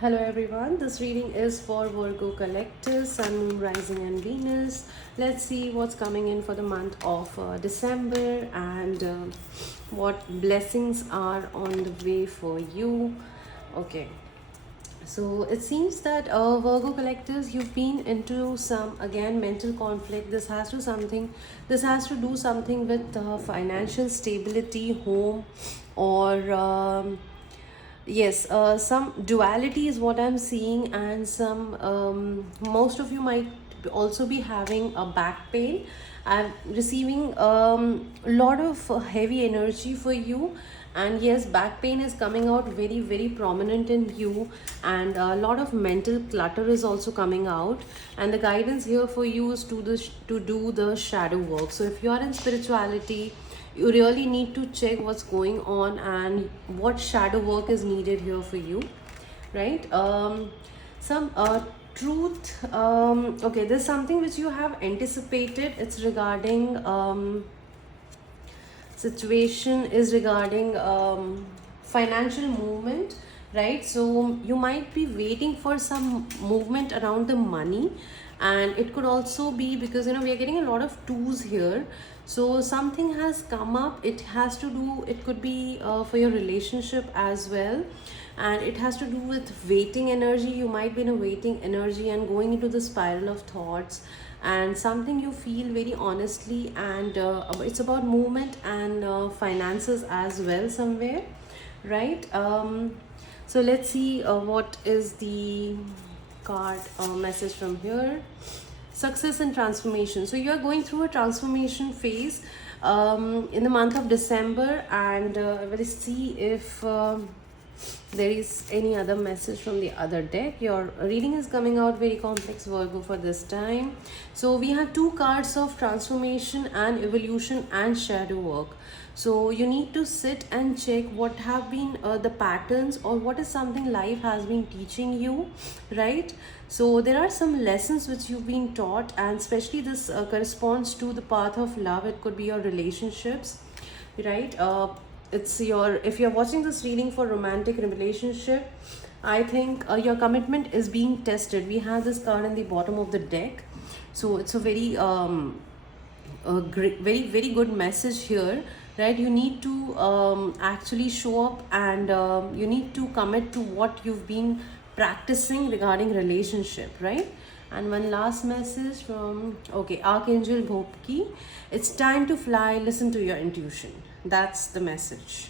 Hello everyone, this reading is for Virgo collectors, Sun, Moon, Rising and Venus. Let's see what's coming in for the month of December and what blessings are on the way for you. Okay, so it seems that Virgo collectors, you've been into some again mental conflict. This has to do something with financial stability, home, or yes, some duality is what I'm seeing, and some most of you might also be having a back pain. I'm receiving a lot of heavy energy for you, and yes, back pain is coming out very, very prominent in you, and a lot of mental clutter is also coming out. And the guidance here for you is to do the shadow work. So if you are in spirituality, you really need to check what's going on and what shadow work is needed here for you, right? Some truth. Okay, there's something which you have anticipated. It's regarding situation is regarding financial movement, right? So you might be waiting for some movement around the money, and it could also be because we are getting a lot of twos here. So something has come up. It has to do, it could be for your relationship as well, and it has to do with waiting energy. You might be in a waiting energy and going into the spiral of thoughts, and something you feel very honestly, and it's about movement and finances as well somewhere, right? So let's see what is the card message from here. Success and transformation. So you are going through a transformation phase in the month of December, and we'll see if there is any other message from the other deck. Your reading is coming out very complex, Virgo, for this time. So we have two cards of transformation and evolution and shadow work. So you need to sit and check what have been the patterns, or what is something life has been teaching you, right? So there are some lessons which you've been taught, and especially this corresponds to the path of love. It could be your relationships, right? It's your, if you're watching this reading for romantic relationship, I think your commitment is being tested. We have this card in the bottom of the deck, so it's a very a great, very, very good message here, right? You need to actually show up, and you need to commit to what you've been practicing regarding relationship, right? And one last message from, okay, Archangel Bhopki. It's time to fly. Listen to your intuition. That's the message.